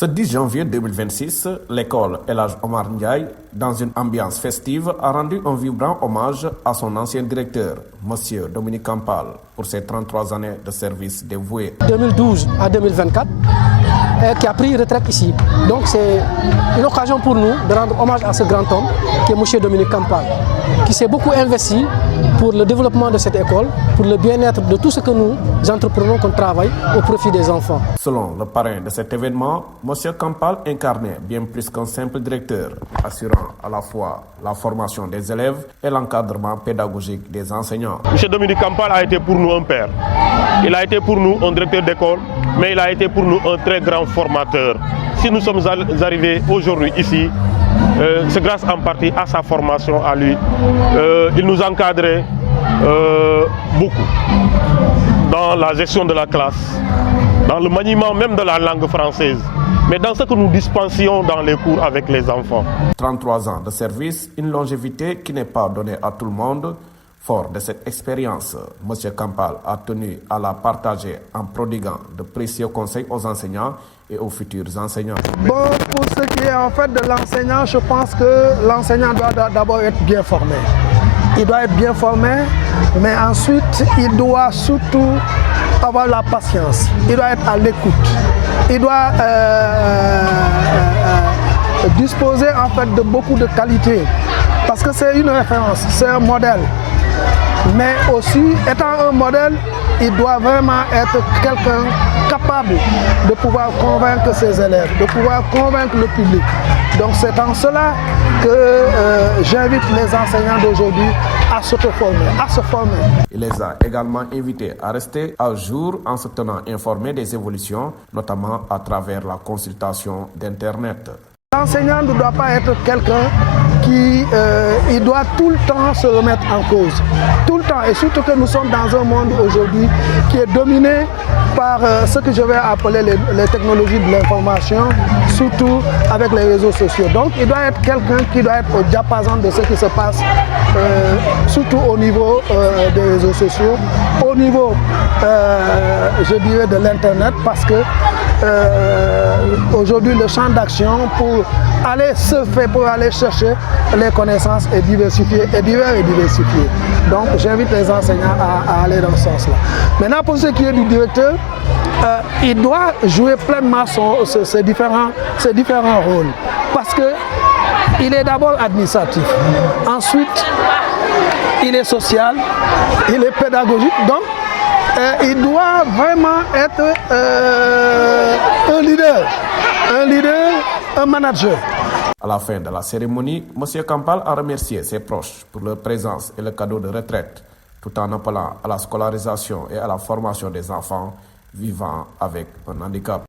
Ce 10 janvier 2026, l'école El Hadj Omar Ndiaye, dans une ambiance festive, a rendu un vibrant hommage à son ancien directeur, M. Dominique Campal, pour ses 33 années de service dévoué. 2012 à 2024, qui a pris retraite ici. Donc c'est une occasion pour nous de rendre hommage à ce grand homme, qui est M. Dominique Campal, qui s'est beaucoup investi pour le développement de cette école, pour le bien-être de tout ce que nous entreprenons comme travail au profit des enfants. Selon le parrain de cet événement, M. Campal incarnait bien plus qu'un simple directeur, assurant à la fois la formation des élèves et l'encadrement pédagogique des enseignants. M. Dominique Campal a été pour nous un père. Il a été pour nous un directeur d'école, mais il a été pour nous un très grand formateur. Si nous sommes arrivés aujourd'hui ici, c'est grâce en partie à sa formation à lui. Il nous encadrait beaucoup dans la gestion de la classe, dans le maniement même de la langue française, mais dans ce que nous dispensions dans les cours avec les enfants. 33 ans de service, une longévité qui n'est pas donnée à tout le monde. Fort de cette expérience, M. Campal a tenu à la partager en prodiguant de précieux conseils aux enseignants et aux futurs enseignants. Bon, pour ce qui est en fait de l'enseignant, je pense que l'enseignant doit d'abord être bien formé. Il doit être bien formé, mais ensuite, il doit surtout avoir la patience. Il doit être à l'écoute. Il doit disposer en fait de beaucoup de qualités. Parce que c'est une référence, c'est un modèle. Mais aussi, étant un modèle, il doit vraiment être quelqu'un capable de pouvoir convaincre ses élèves, de pouvoir convaincre le public. Donc c'est en cela que j'invite les enseignants d'aujourd'hui à s'auto-former, à se former. Il les a également invités à rester à jour en se tenant informés des évolutions, notamment à travers la consultation d'Internet. L'enseignant ne doit pas être quelqu'un qui il doit tout le temps se remettre en cause. Tout le temps. Et surtout que nous sommes dans un monde aujourd'hui qui est dominé par ce que je vais appeler les technologies de l'information, surtout avec les réseaux sociaux. Donc il doit être quelqu'un qui doit être au diapason de ce qui se passe, surtout au niveau des réseaux sociaux, au niveau, je dirais, de l'Internet, parce que aujourd'hui le champ d'action pour aller surfer, pour aller chercher les connaissances est diversifié, est divers et diversifié. Donc j'invite les enseignants à aller dans ce sens-là. Maintenant pour ce qui est du directeur, il doit jouer pleinement ses différents rôles. Parce qu'il est d'abord administratif, ensuite il est social, il est pédagogique. Donc il doit vraiment être un leader, un manager. À la fin de la cérémonie, M. Campal a remercié ses proches pour leur présence et le cadeau de retraite, tout en appelant à la scolarisation et à la formation des enfants vivant avec un handicap.